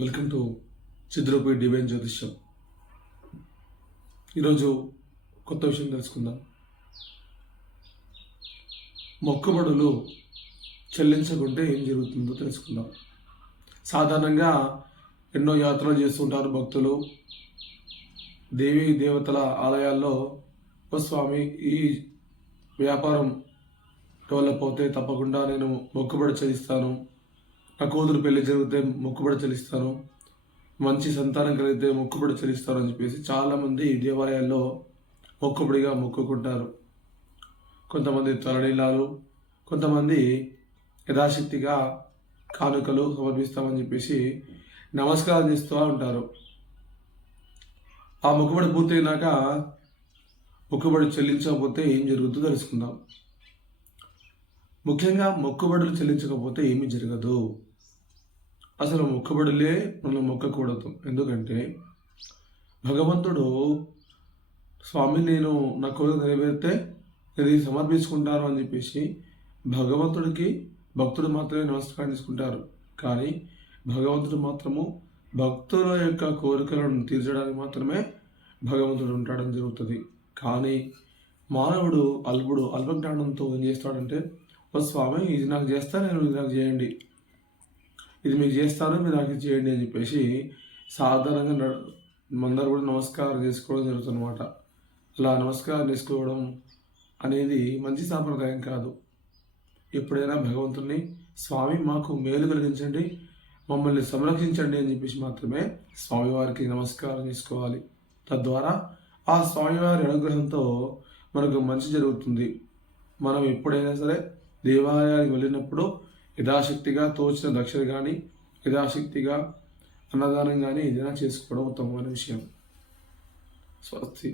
Welcome to చిద్రూపి divine జ్యోతిష్యం. ఈరోజు కొత్త విషయం తెలుసుకుందాం. మొక్కుబడులు చెల్లించకుంటే ఏం జరుగుతుందో తెలుసుకుందాం. సాధారణంగా ఎన్నో యాత్రలు చేస్తుంటారు భక్తులు. దేవీ దేవతల ఆలయాల్లో స్వామి ఈ వ్యాపారం డెవలప్ అవుతే తప్పకుండా నేను మొక్కుబడి చెల్లిస్తాను, నా కూతురు పెళ్లి జరిగితే మొక్కుబడి చెల్లిస్తాను, మంచి సంతానం కలిగితే మొక్కుబడి చెల్లిస్తాను అని చెప్పేసి చాలామంది దేవాలయాల్లో మొక్కుబడిగా మొక్కుకుంటారు. కొంతమంది తలనీలాలు, కొంతమంది యథాశక్తిగా కానుకలు సమర్పిస్తామని చెప్పేసి నమస్కారం చేస్తూ ఉంటారు. ఆ మొక్కుబడి పూర్తయినాక మొక్కుబడి చెల్లించకపోతే ఏం జరుగుతుందో తెలుసుకుందాం. ముఖ్యంగా మొక్కుబడులు చెల్లించకపోతే ఏమీ జరగదు. అసలు మొక్కుబడులే మనం మొక్కకూడదు. ఎందుకంటే భగవంతుడు స్వామి నేను నా కోరిక నెరవేరితే ఇది సమర్పించుకుంటాను అని చెప్పేసి భగవంతుడికి భక్తుడు మాత్రమే నమస్కారం చేసుకుంటారు. కానీ భగవంతుడు మాత్రము భక్తుల యొక్క కోరికలను తీర్చడానికి మాత్రమే భగవంతుడు ఉండడం జరుగుతుంది. కానీ మానవుడు అల్పజ్ఞానంతో ఏం చేస్తాడంటే, ఓ స్వామి ఇది నాకు చేస్తా, నేను ఇది నాకు చేయండి, ఇది మీకు చేస్తాను, మీరు నాకు చేయండి అని చెప్పేసి సాధారణంగా అందరూ కూడా నమస్కారం చేసుకోవడం జరుగుతుంది అన్నమాట. అలా నమస్కారం చేసుకోవడం అనేది మంచి సాంప్రదాయం కాదు. ఎప్పుడైనా భగవంతుని స్వామి మాకు మేలు కలిగించండి, మమ్మల్ని సంరక్షించండి అని చెప్పేసి మాత్రమే స్వామివారికి నమస్కారం చేసుకోవాలి. తద్వారా ఆ స్వామివారి అనుగ్రహంతో మనకు మంచి జరుగుతుంది. మనం ఎప్పుడైనా సరే దేవాలయానికి వెళ్ళినప్పుడు యథాశక్తిగా తోచిన దక్షిణ కానీ, యథాశక్తిగా అన్నదానం కానీ ఏదైనా చేసుకోవడం ఉత్తమమైన విషయం. స్వస్తి.